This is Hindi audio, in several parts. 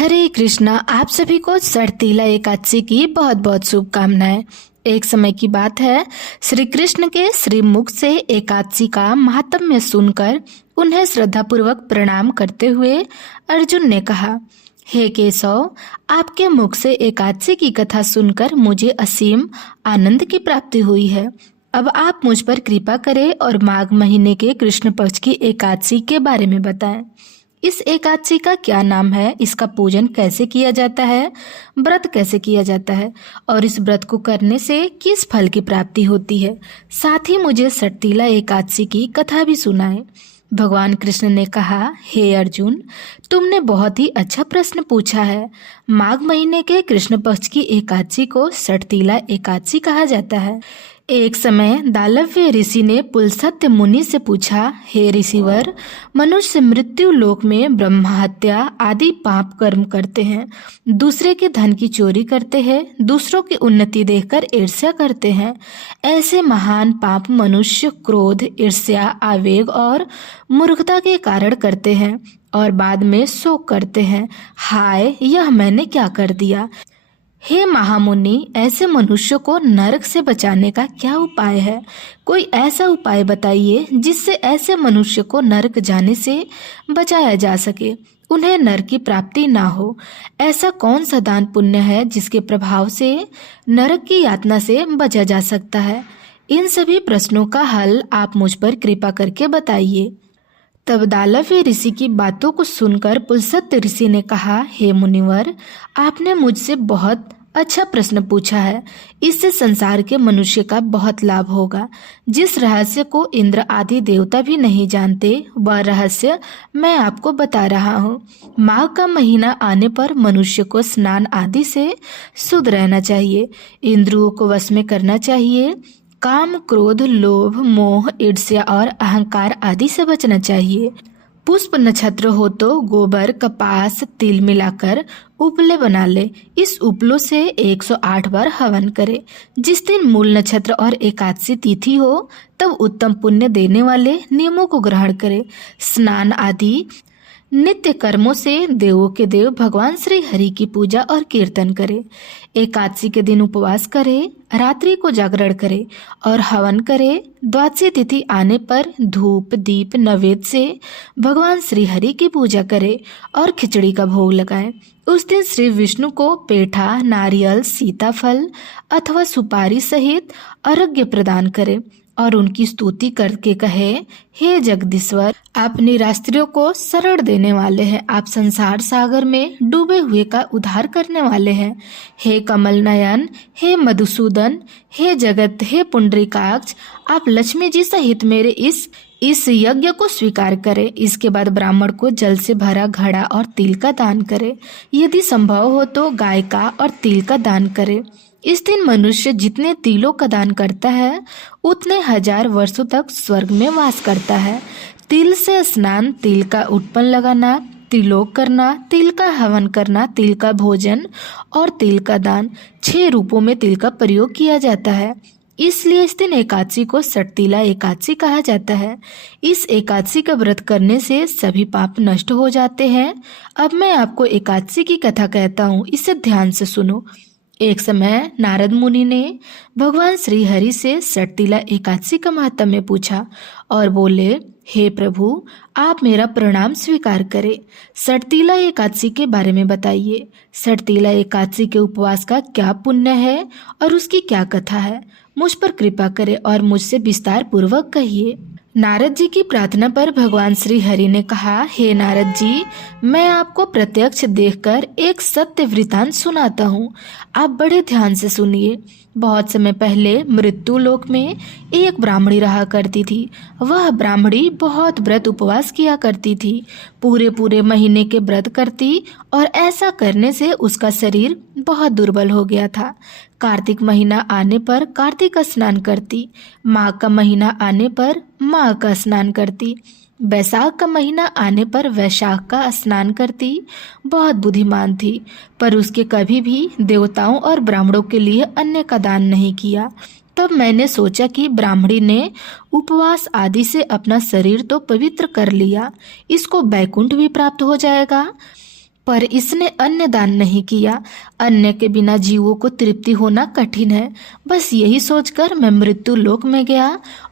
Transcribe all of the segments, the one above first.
हरे कृष्णा। आप सभी को सड़तीला एकादशी की बहुत बहुत शुभकामनाएं। एक समय की बात है, श्री कृष्ण के श्रीमुख से एकादशी का महात्म्य सुनकर उन्हें श्रद्धापूर्वक प्रणाम करते हुए अर्जुन ने कहा, हे केशव, आपके मुख से एकादशी की कथा सुनकर मुझे असीम आनंद की प्राप्ति हुई है। अब आप मुझ पर कृपा करें और माघ महीने के कृष्ण पक्ष की एकादशी के बारे में बताएं। इस एकादशी का क्या नाम है, इसका पूजन कैसे किया जाता है, व्रत कैसे किया जाता है और इस व्रत को करने से किस फल की प्राप्ति होती है। साथ ही मुझे सड़तीला एकादशी की कथा भी सुनाएं। भगवान कृष्ण ने कहा, हे अर्जुन, तुमने बहुत ही अच्छा प्रश्न पूछा है। माघ महीने के कृष्ण पक्ष की एकादशी को सड़तीला एकादशी कहा जाता है। एक समय दालव्य ऋषि ने पुलस्त्य मुनि से पूछा, हे ऋषिवर, मनुष्य मृत्यु लोक में ब्रह्म हत्या आदि पाप कर्म करते हैं, दूसरे के धन की चोरी करते हैं, दूसरों की उन्नति देखकर ईर्ष्या करते हैं। ऐसे महान पाप मनुष्य क्रोध, ईर्ष्या, आवेग और मूर्खता के कारण करते हैं और बाद में शोक करते हैं, हाय यह मैंने क्या कर दिया। हे महामुनि, ऐसे मनुष्य को नरक से बचाने का क्या उपाय है? कोई ऐसा उपाय बताइए जिससे ऐसे मनुष्य को नरक जाने से बचाया जा सके, उन्हें नरक की प्राप्ति ना हो। ऐसा कौन सा दान पुण्य है जिसके प्रभाव से नरक की यातना से बचा जा सकता है? इन सभी प्रश्नों का हल आप मुझ पर कृपा करके बताइए। तब दालव्य ऋषि की बातों को सुनकर पुलस्त्य ऋषि ने कहा, हे मुनिवर, आपने मुझसे बहुत अच्छा प्रश्न पूछा है। इससे संसार के मनुष्य का बहुत लाभ होगा। जिस रहस्य को इंद्र आदि देवता भी नहीं जानते, वह रहस्य मैं आपको बता रहा हूँ। माघ का महीना आने पर मनुष्य को स्नान आदि से शुद्ध रहना चाहिए, इंद्रियों को वश में करना चाहिए, काम, क्रोध, लोभ, मोह, ईर्ष्या और अहंकार आदि से बचना चाहिए। पुष्प नक्षत्र हो तो गोबर, कपास, तिल मिलाकर उपले बना ले। इस उपलों से 108 बार हवन करे। जिस दिन मूल नक्षत्र और एकादशी तिथि हो तब उत्तम पुण्य देने वाले नियमों को ग्रहण करे। स्नान आदि नित्य कर्मों से देवों के देव भगवान श्री हरि की पूजा और कीर्तन करे। एकादशी के दिन उपवास करे, रात्रि को जागरण करे और हवन करे। द्वादशी तिथि आने पर धूप, दीप, नैवेद्य से भगवान श्री हरि की पूजा करे और खिचड़ी का भोग लगाए। उस दिन श्री विष्णु को पेठा, नारियल, सीताफल अथवा सुपारी सहित अर्घ्य प्रदान करे और उनकी स्तुति करके कहे, हे जगदीश्वर, आप निराश्रियों को शरण देने वाले हैं, आप संसार सागर में डूबे हुए का उद्धार करने वाले हैं। हे कमल नयन, हे मधुसूदन, हे जगत, हे पुंडरीकाक्ष, आप लक्ष्मी जी सहित मेरे इस यज्ञ को स्वीकार करें। इसके बाद ब्राह्मण को जल से भरा घड़ा और तिल का दान करे। यदि संभव हो तो गाय का और तिल का दान करे। इस दिन मनुष्य जितने तिलों का दान करता है उतने 1000 वर्षों तक स्वर्ग में वास करता है। तिल से स्नान, तिल का उत्पन्न लगाना, तिलोक करना, तिल का हवन करना, तिल का भोजन और तिल का दान, 6 रूपों में तिल का प्रयोग किया जाता है। इसलिए इस दिन एकादशी को सड़तीला एकादशी कहा जाता है। इस एकादशी का व्रत करने से सभी पाप नष्ट हो जाते हैं। अब मैं आपको एकादशी की कथा कहता हूँ, इसे ध्यान से सुनो। एक समय नारद मुनि ने भगवान श्री हरि से सड़तीला एकादशी का महात्म्य पूछा और बोले, हे प्रभु, आप मेरा प्रणाम स्वीकार करें। सड़तीला एकादशी के बारे में बताइए। सड़तीला एकादशी के उपवास का क्या पुण्य है और उसकी क्या कथा है? मुझ पर कृपा करें और मुझसे विस्तार पूर्वक कहिए। नारद जी की प्रार्थना पर भगवान श्री हरि ने कहा, हे नारद जी, मैं आपको प्रत्यक्ष देखकर एक सत्य वृतांत सुनाता हूँ। आप बड़े ध्यान से सुनिए। बहुत समय पहले मृत्यु लोक में एक ब्राह्मणी रहा करती थी। वह ब्राह्मणी बहुत व्रत उपवास किया करती थी, पूरे महीने के व्रत करती और ऐसा करने से उसका शरीर बहुत दुर्बल हो गया था। कार्तिक महीना आने पर कार्तिक का स्नान करती, माघ का महीना आने पर माघ का स्नान करती, वैशाख का महीना आने पर वैशाख का स्नान करती। बहुत बुद्धिमान थी, पर उसके कभी भी देवताओं और ब्राह्मणों के लिए अन्न का दान नहीं किया। तब मैंने सोचा कि ब्राह्मणी ने उपवास आदि से अपना शरीर तो पवित्र कर लिया, इसको वैकुंठ भी प्राप्त हो जाएगा। पर इसने अन्न दान नहीं किया। अन्न के बिना जीवों को तृप्ति होना कठिन है। बस यही सोचकर मैं मृत्यु लोक में गया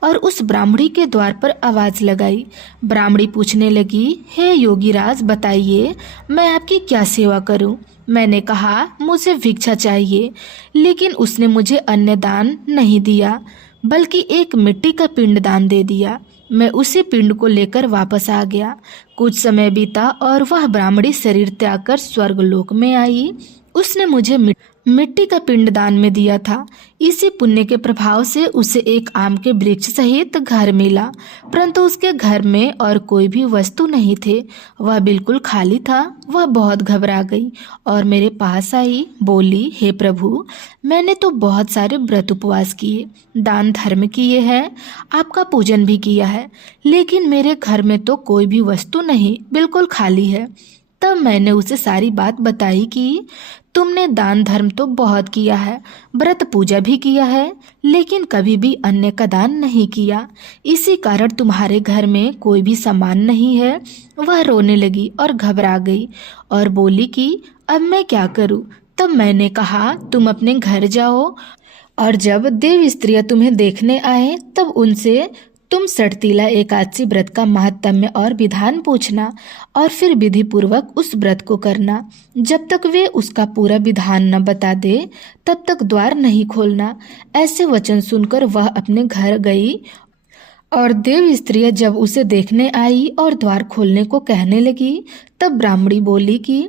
और उस ब्राह्मणी के द्वार पर आवाज लगाई। ब्राह्मणी पूछने लगी, हे योगीराज, बताइए मैं आपकी क्या सेवा करूं? मैंने कहा, मुझे भिक्षा चाहिए। लेकिन उसने मुझे अन्न दान नहीं दिया, बल्कि एक मिट्टी का पिंड दान दे दिया। मैं उसी पिंड को लेकर वापस आ गया। कुछ समय बीता और वह ब्राह्मणी शरीर त्याग कर स्वर्गलोक में आई। उसने मुझे मिट्टी का पिंड दान में दिया था। इसी पुण्य के प्रभाव से उसे एक आम के वृक्ष सहित घर मिला, परंतु उसके घर में और कोई भी वस्तु नहीं थे। वह बिल्कुल खाली था। वह बहुत घबरा गई और मेरे पास आई। बोली, हे प्रभु, मैंने तो बहुत सारे व्रत उपवास किए, दान धर्म किए हैं, आपका पूजन भी किया है, लेकिन मेरे घर में तो कोई भी वस्तु नहीं, बिल्कुल खाली है। तब मैंने उसे सारी बात बताई कि तुमने दान धर्म तो बहुत किया है, व्रत पूजा भी किया है, लेकिन कभी भी अन्न का दान नहीं किया। इसी कारण तुम्हारे घर में कोई भी सामान नहीं है। वह रोने लगी और घबरा गई और बोली कि अब मैं क्या करूं? तब मैंने कहा, तुम अपने घर जाओ और जब देव स्त्रियां तुम्हें देखने आए तब उनसे तुम सठतीला एकादशी व्रत का महात्म्य और विधान पूछना और फिर विधि पूर्वक उस व्रत को करना। जब तक वे उसका पूरा विधान न बता दे तब तक द्वार नहीं खोलना। ऐसे वचन सुनकर वह अपने घर गई और देव स्त्रियां जब उसे देखने आई और द्वार खोलने को कहने लगी, तब ब्राह्मणी बोली कि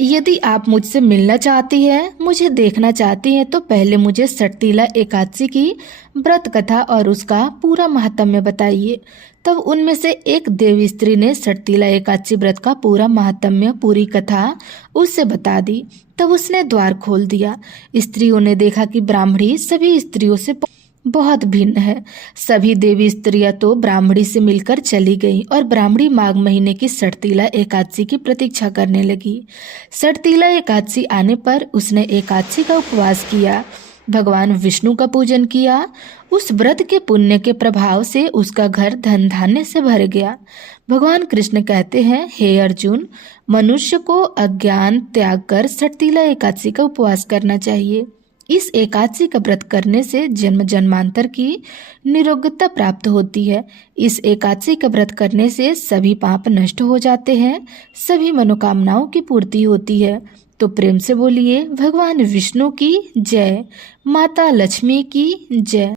यदि आप मुझसे मिलना चाहती है, मुझे देखना चाहती हैं, तो पहले मुझे सठतीला एकादशी की व्रत कथा और उसका पूरा महात्म्य बताइए। तब उनमें से एक देव स्त्री ने सठतीला एकादशी व्रत का पूरा महात्म्य, पूरी कथा उससे बता दी। तब उसने द्वार खोल दिया। स्त्रियों ने देखा कि ब्राह्मणी सभी स्त्रियों से बहुत भिन्न है। सभी देवी स्त्रियां तो ब्राह्मणी से मिलकर चली गईं और ब्राह्मणी माघ महीने की सठतीला एकादशी की प्रतीक्षा करने लगी। सठतीला एकादशी आने पर उसने एकादशी का उपवास किया, भगवान विष्णु का पूजन किया। उस व्रत के पुण्य के प्रभाव से उसका घर धन धान्य से भर गया। भगवान कृष्ण कहते हैं, हे अर्जुन, मनुष्य को अज्ञान त्याग कर सठतीला एकादशी का उपवास करना चाहिए। इस एकादशी का व्रत करने से जन्म जन्मांतर की निरोगता प्राप्त होती है। इस एकादशी का व्रत करने से सभी पाप नष्ट हो जाते हैं, सभी मनोकामनाओं की पूर्ति होती है। तो प्रेम से बोलिए, भगवान विष्णु की जय, माता लक्ष्मी की जय।